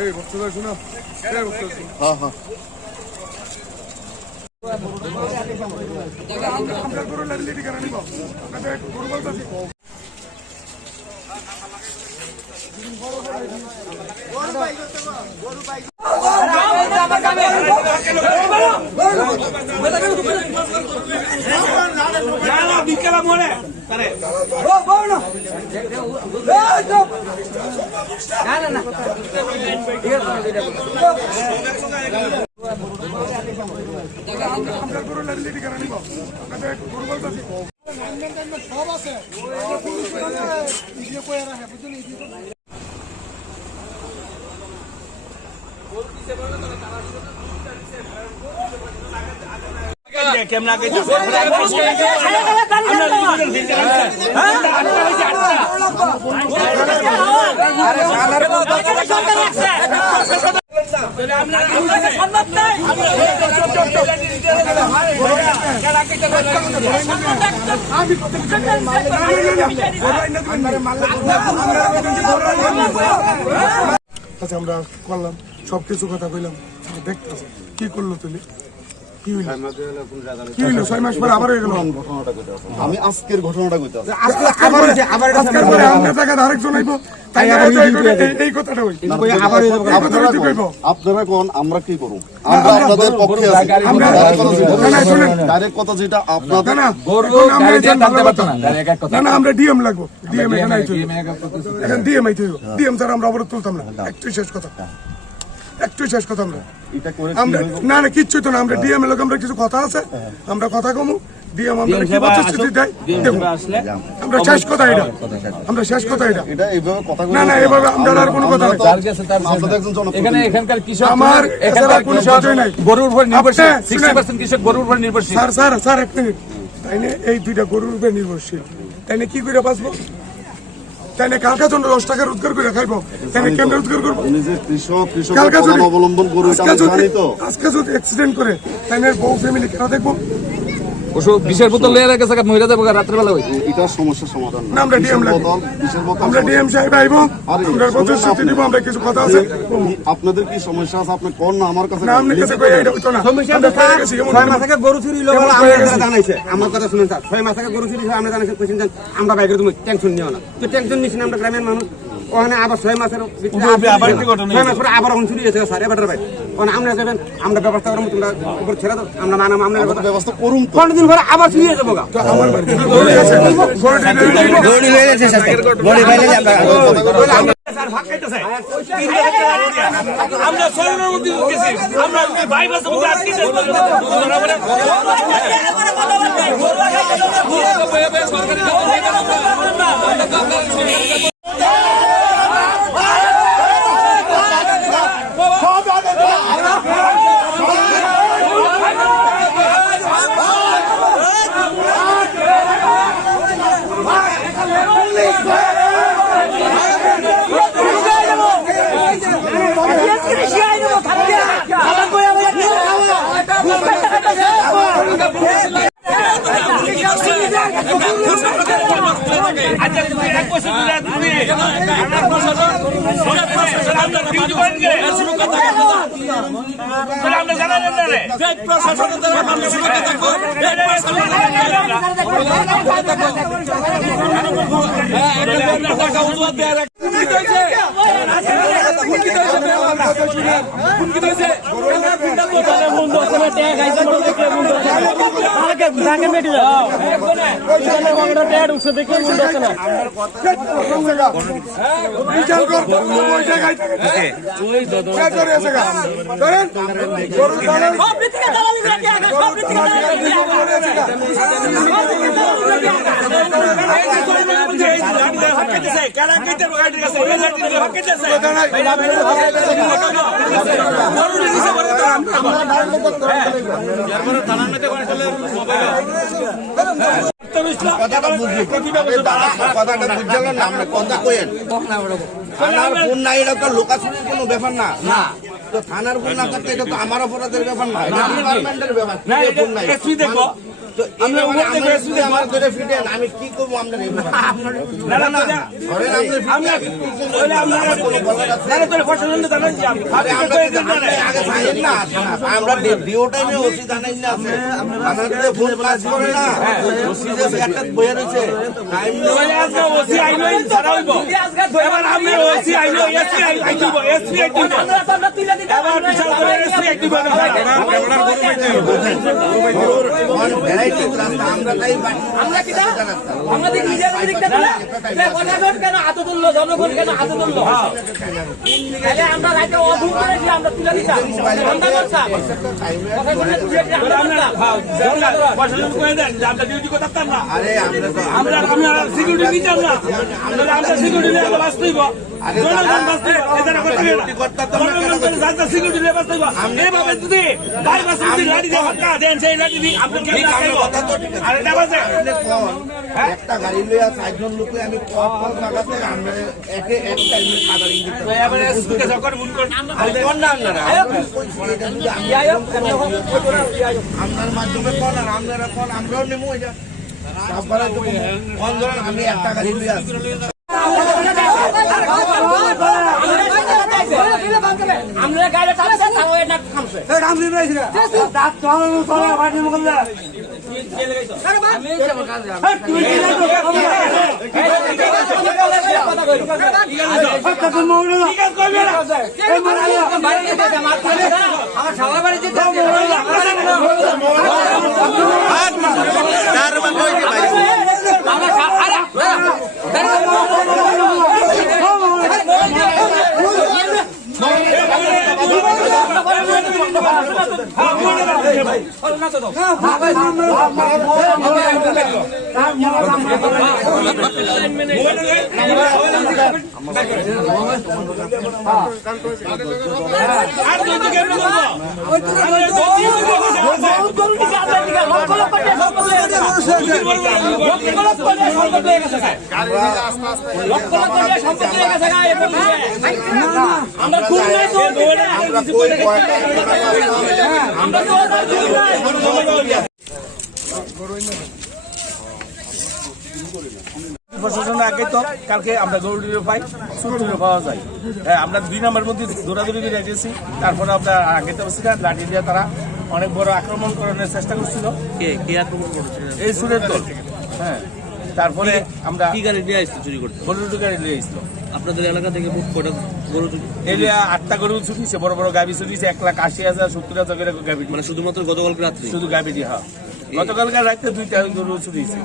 এই বক্তব্য শোনো, এই বক্তব্য শোনো। হ্যাঁ হ্যাঁ আমরা গরু লাইবিলিটি করে নিব, আপনাদের গরু বলতেছি। আমরা গরু লাইবিলিটি করে নিব, আপনাদের গরু বলতেছি। সব আছে কেমনা আচ্ছা আমরা করলাম সবকিছু কথা কইলাম, দেখতেছি কি করলো তুমি, কি হইলো 6 মাস পরে আবার হয়ে গেল। আমি আজকের ঘটনাটা কইতে আজকের পরে আমরা টাকা আরেকজন আইবো, তাই এই কথাটা হই আপনারা কোন আমরা কি করব? আমরা আপনাদের পক্ষে আছি। ডাইরেক্ট কথা যেটা আপনাদের না আমরা ডিএম লাগবো, ডিএম এখানে আইতো, এখানে ডিএম আইতো, ডিএম স্যার আমরা অবরোধ তুলতাম না। একটু শেষ কথা আমরা এটা করে আমরা না কিচ্ছু তো না, আমরা ডিএম এর লোক, আমরা কিছু কথা আছে, আমরা কথা কমু, ডিএম আমরা কি প্রতিশ্রুতি দেয় আমরা শেষ কথা এটা, আমরা শেষ কথা এটা এটা এইভাবে কথা না এভাবে আমরা আর কোনো কথা নাই। আপনাদের একজন জনপ্রতিনিধি এখানে এখানকার কৃষক আমার এছাড়া কোনো কথাই নাই। গরুর উপর নির্ভরশীল, 60% কৃষক গরুর উপর নির্ভরশীল। স্যার এক মিনিট, তাই না এই দুইটা গরুর উপর নির্ভরশীল, তাই না কি করে বাঁচবো, তাই না কালকা জন্য 10 টাকা রোজগার করে খাইবো, তাই না কেমন রোজগার করবো? নিজে কৃষক অবলম্বন করে আজকে যদি অ্যাক্সিডেন্ট করে তাই না বউ ফ্যামিলি কেন দেখবো? ওসব বিষের বোতল লয়ে রেখে সাকা মহিলা দেবো রাত্রে বেলা হই, এটা সমস্যা সমাধান না। আমরা ডিএম লাগবো, আমরা ডিএম সাহেব আইবো, আমরা প্রতিশ্রুতি দিব, আমরা কিছু কথা আছে। আপনাদের কি সমস্যা আছে আপনি কোন না আমার কাছে না আপনি কাছে কই এটা হইতো না। সমস্যা তো স্যার 6 মাস আগে গরু চুরি হলো বলে আমরা জানাইছে, আমার কথা শুনেন স্যার, 6 মাস আগে গরু চুরি হলো আমরা জানাইছে, কইছেন আমরা বাইরে তুমি টেনশন নিও না, তো টেনশন নিছেন আমরা গ্রামের মানুষ। ওখানে আবার 6 মাসের আবার 6 মাস পরে আবার চুরি হয়েছে স্যার, এবার ভাই ওখানে আমরা যাবেন, আমরা ব্যবস্থা করবো, তোমরা উপর ছেড়ে দাও, আমরা মানাম, আমরা ব্যবস্থা করুন। 15 দিন পরে আবার চুরি হয়ে যাবো গা। আমার বাড়ি গরু লয়ে গেছে স্যার, গরু বাইরে স্যার ভাগ খাইতেছে আমরা সরনের মধ্যে গেছি, আমরা ভাই বাস মধ্যে আজকে কথাটা বুঝলেন না, আমরা কথা কইেন, ফোন নাই, এটা লোকাশনের কোনো ব্যাপার না। তো থানার ফোন না করতে এটা তো আমার অপরাধের ব্যাপার না, এটা ডিপার্টমেন্টের ব্যাপার। না কি এটা ফোন নাই? এসপি দেখবো তো এই আমরা ব্যাপারে উপর থেকে আমার এসপি যদি আমার ধরে ফিটেন, আমি কি করবো আপনার এই ব্যাপারে? না না ধরেন আপনি আমরা ফিটেন, ওইটা আমরা কোনো বলার আছে? না তোর ফসলের জানাই আমি আরে আমরা কিন্তু আগে জানেন না, আমরা ডিও টাইমে ওসি জানেন না আছে, আমাদের ফোন কাজ করে না, ওসি যে একটা বইয়ে রয়েছে টাইম ওই আজকে ওসি আইলো ছাড়া হইব এবার আমরা ওসি আইলো এসপি আইলো এসপি আইলো এবার বিশাল করে এসপি আইলো ভ্যারাইটি রাস্তা আমরা তাই আমরা কি না আমাদের নিজের দিকটা না প্রশাসন কেন হাতে তুললো, জনগণ কেন হাতে তুললো? তাহলে আমরা রাইতে অভূত করেছি, আমরা তুলে দিতাম আমরা করতাম প্রশাসনের তুলে দিতাম ফসলের কই দেন আমরা ডিউটি করতাম না আরে আমরা তো আমরা সিকিউরিটি নিতাম না আমরা সিকিউরিটি নিয়ে বাঁচতেইব জনগণ বাঁচতেইব এদের কথা সিকিউরিটি নিয়ে বাঁচতেইব এইভাবে যদি ভাই বাঁচতে যদি লাঠি দিয়ে হত্যা দেন সেই লাঠি দিয়ে আপনি কেমন খাইব আরে এটা বাজে একটা গাড়ি লইয়া 4 জন লোকে আমি কল লাগাতে আমরা একে এক টাইমে খাবার দিতে পারি। এবারে সুকে সকর ফোন কর কোন না আপনারা আপনার মাধ্যমে কোন আর আপনারা কোন আমরাও নেমু এটা তারপরে তো কোন ধরেন আমি একটা গাড়ি লইয়া আসি আমরা গাড়ি চালাচ্ছি তাও এটা থামছে আমার সবার বাড়িতে প্রশাসন আগে তো কালকে আমরা গরুটিও পাই সুরটিও পাওয়া যায়। হ্যাঁ আমরা 2 নম্বরের মধ্যে দৌড়াদৌড়ি করে রেখেছি, তারপরে আমরা আগে তো লাঠি দিয়ে তারা অনেক বড় আক্রমণ করার চেষ্টা করছিল। এই সুরের দল। হ্যাঁ তারপরে আমরা কি গাড়ি নিয়ে আসতো চুরি করতে? গরুটি গাড়ি নিয়ে এসেছিল। আপনাদের এলাকা থেকে মোট কয়টা গরু চুরি? এলিয়া 8টা গরু চুরিছে, বড় বড় গাভি চুরিছে, 1,80,000 70,000 করে গাভি, মানে শুধুমাত্র গতকালকে রাত্রি শুধু গাভি দিয়ে। হ্যাঁ গতকালকে রাত্রে 2টা গরু চুরিছে।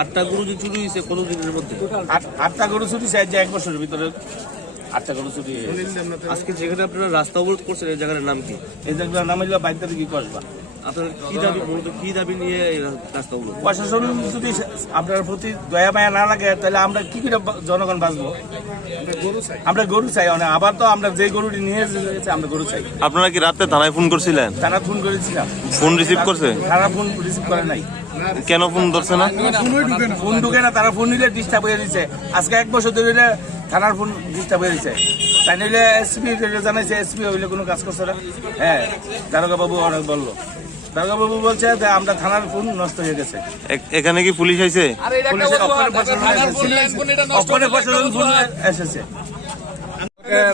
8টা গরু যে চুরি হয়েছে কোন দিনের মধ্যে? 8টা গরু চুরিছে আজ 1 বছরের ভিতরে 8টা গরু চুরি হয়েছে। আজকে যেখানে আপনারা রাস্তা অবরোধ করছেন এই জায়গার নাম কি? এই জায়গার নাম হইলো বাইদ্যারি কি কসবা। আপনার কি দাবি, মূলত কি দাবি নিয়ে এই রাস্তা অবরোধ? প্রশাসন যদি আপনার প্রতি দয়া মায়া না লাগে তাহলে আমরা কি করে জনগণ বাঁচবো? আমরা গরু চাই। আবার তো আমরা যে গরুটি নিয়ে এসেছি আমরা গরু চাই। আপনারা কি রাতে থানায় ফোন করছিলেন? তারা ফোন করেছিলাম, ফোন রিসিভ করছে? তারা ফোন রিসিভ করে নাই। কেন ফোন ধরছে না? ফোন ঢুকে না, তারা ফোন নিলে ডিস্টার্ব হয়ে দিচ্ছে। আজকে 1 বছর ধরে থানার ফোন ডিস্টার্ব হয়ে দিচ্ছে। তাই নিলে এসপি জানাইছে, এসপি হইলে কোনো কাজ করছে না। হ্যাঁ দারোগা বাবু অনেক বললো, দারোগা বাবু বলছে যে আমরা থানার ফোন নষ্ট হয়ে গেছে। এখানে কি পুলিশ আইছে? পুলিশের অপরে প্রশাসন ফোন এসেছে।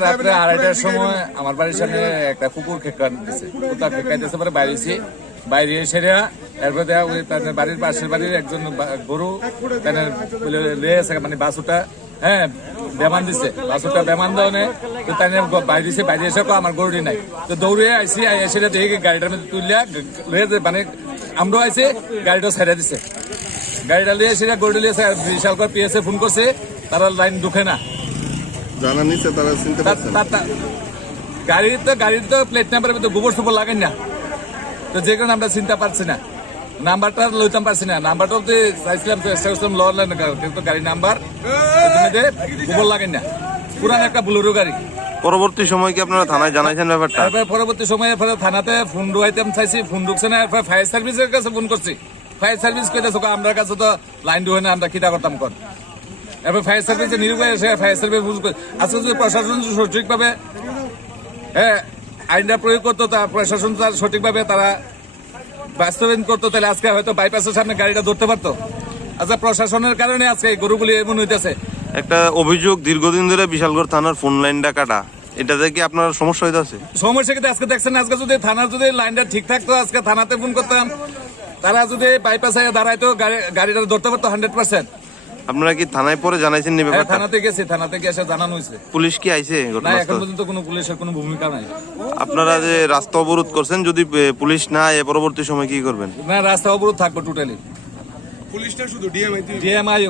রাত্রে 2:30টার সময় আমার বাড়ির সামনে একটা কুকুর খেকান দিছে, কুকুর খেকাইতেছে, পরে বাইরেছি, বাইরে এসে এরপরে দেখা ওই তাদের বাড়ির পাশের বাড়ির একজন গরু মানে বাসুটা, হ্যাঁ বেমান দিছে, বাসুটা বেমান দেওয়া তো তাই বাইরে দিছে, বাইরে এসে আমার গরুটি নাই, তো দৌড়ে আইসি, এসে দেখি গাড়িটার মধ্যে তুললিয়া মানে আমরাও আইসি, গাড়িটাও ছাড়া দিছে, গাড়িটা লিয়ে এসে গরুটি লিয়ে বিশাল করে পিএসএ ফোন করছে, তারা লাইন ঢুকে না, জানা নিচ্ছে তারা চিনতে পারছে না। গাড়ির তো প্লেট নাম্বারের মধ্যে গোবর সুবর লাগাই না, তো যে কারণে আমরা চিনতে পারছি না, নাম্বারটা লইতাম পারছি না, নাম্বারটাও চাইছিলাম চেষ্টা করছিলাম লওয়ার লাইন, কিন্তু গাড়ির নাম্বার গোবর লাগাই না, পুরান একটা বুলেরো গাড়ি। পরবর্তী সময় কি আপনারা থানায় জানাইছেন ব্যাপারটা? তারপরে পরবর্তী সময়ে থানাতে ফোন ঢুকাইতাম চাইছি, ফোন ঢুকছে না, এরপরে ফায়ার সার্ভিসের কাছে ফোন করছি, ফায়ার সার্ভিস কইতেছে আমরা কাছে তো লাইন ঢুকে না, আমরা কিটা করতাম কোন, এবার ফায়ার সার্ভিসে নিরুপায় এসে ফায়ার সার্ভিস বুঝবে। আজকে যদি প্রশাসন সঠিকভাবে আইনটা প্রয়োগ করতো, তা প্রশাসন তার সঠিকভাবে তারা বাস্তবায়ন করতো, তাহলে আজকে হয়তো বাইপাসের সামনে গাড়িটা ধরতে পারতো। আচ্ছা, প্রশাসনের কারণে আজকে এই গরুগুলি এমন হইতেছে। একটা অভিযোগ, দীর্ঘদিন ধরে বিশালগড় থানার ফোন লাইনটা কাটা, এটাতে কি আপনার সমস্যা হইতেছে? সমস্যা কিন্তু আজকে দেখছেন, আজকে যদি থানার যদি লাইনটা ঠিক থাকতো, আজকে থানাতে ফোন করতাম, তারা যদি বাইপাসে দাঁড়াইতো গাড়িটা ধরতে পারতো 100%। আপনারা কি থানায় পরে জানাইছেন নি হ্যাঁ, ব্যাপারটা? থানাতে গেছি, থানাতে গিয়ে এসে জানানো হয়েছে। পুলিশ কি আইছে না, এখন ঘটনাস্থলে? পর্যন্ত কোনো পুলিশের কোনো ভূমিকা নাই। আপনারা যে রাস্তা অবরোধ করছেন, যদি পুলিশ না আয় পরবর্তী সময় কি করবেন? না, রাস্তা অবরোধ থাকবো টোটালি। পুলিশটা শুধু ডিএমআই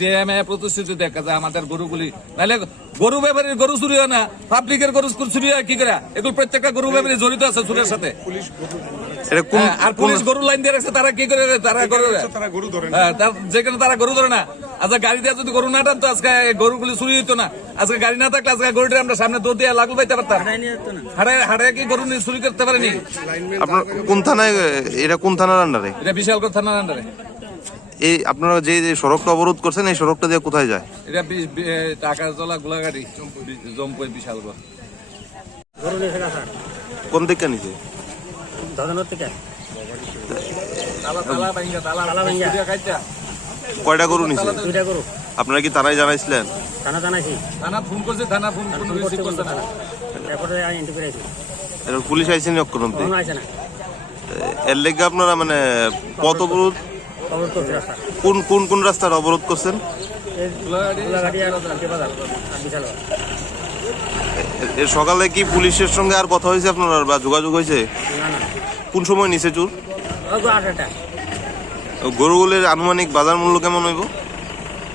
ডিএমআই প্রতিশ্রুতি দেখা যায় আমাদের গরুগুলি, নাহলে গরু ব্যাপারীর গরু চুরি হয় না, পাবলিকের গরু চুরি হয় কি করে? এগুলো প্রত্যেকটা গরু ব্যাপারী জড়িত আছে চুরির সাথে। এটা কোন হ্যাঁ, আর পুলিশ গরু লাইন দিয়ে রাখছে, তারা কি করে? তারা গরু ধরে হ্যাঁ, যেখানে তারা গরু ধরে না। আচ্ছা, গাড়ি দিয়ে যদি গরু না টানতো, আজকে গরুগুলি চুরি হইতো না। আজকে গাড়ি না থাকলে আজকে গরুটা আমরা সামনে দৌড় দিয়ে লাগু পাইতে পারতাম। হাড়ে কি গরু নিয়ে চুরি করতে পারেনি? আপনার কোন থানায়, এটা কোন থানার আন্ডারে? এটা বিশালগড় থানার আন্ডারে। এই আপনারা যে যে সড়কটা অবরোধ করছেন, এই সড়কটা দিয়ে কোথায় যায়? এটা টাকারতলা গোলাঘাটি জম্পুর বিশালগড়। গরু নিয়ে থাকা স্যার কোন দিকটা নিচে? ধরনের থেকে তালা ভাঙ্গা। কয়টা গরু নিচে? 2টা গরু আপনারা কি থানায় জানাইছিলেন? থানা জানাইছি, থানা ফোন করছে, থানা ফোন কোনো রিসিভ করছে না। তারপরে এন্ট্রি করেছি, এর পুলিশ আইসেনি অক্ষণ অব্দি? কোনো আছে না, এর লেগে আপনারা মানে পথ অবরোধ খবর করছে রাস্তা কোন কোন কোন রাস্তার অবরোধ করছেন? গোলাঘাটি আর শান্তি বাজার আর বিশাল এর সকালে কি পুলিশের সঙ্গে আর কথা হয়েছে আপনার, বা যোগাযোগ হয়েছে? না না কোন সময় নিচে চুর? ওগো 8টা গরুগুলির আনুমানিক বাজার মূল্য কেমন হইব?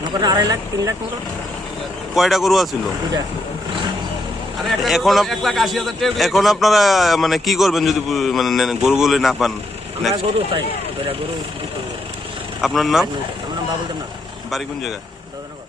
নকরে 2.5 লাখ 3 লাখ মতো। কয়টা গরু আছিল? 2টা এখন 1,80,000 টাকা। এখন আপনারা মানে কি করবেন যদি মানে গরুগুলি না পান? আমরা গরু চাই, গরু আপনার নাম? আমার নাম বাবুল দেবনাথ, বাড়ি কোন জায়গায়? দাদানগর।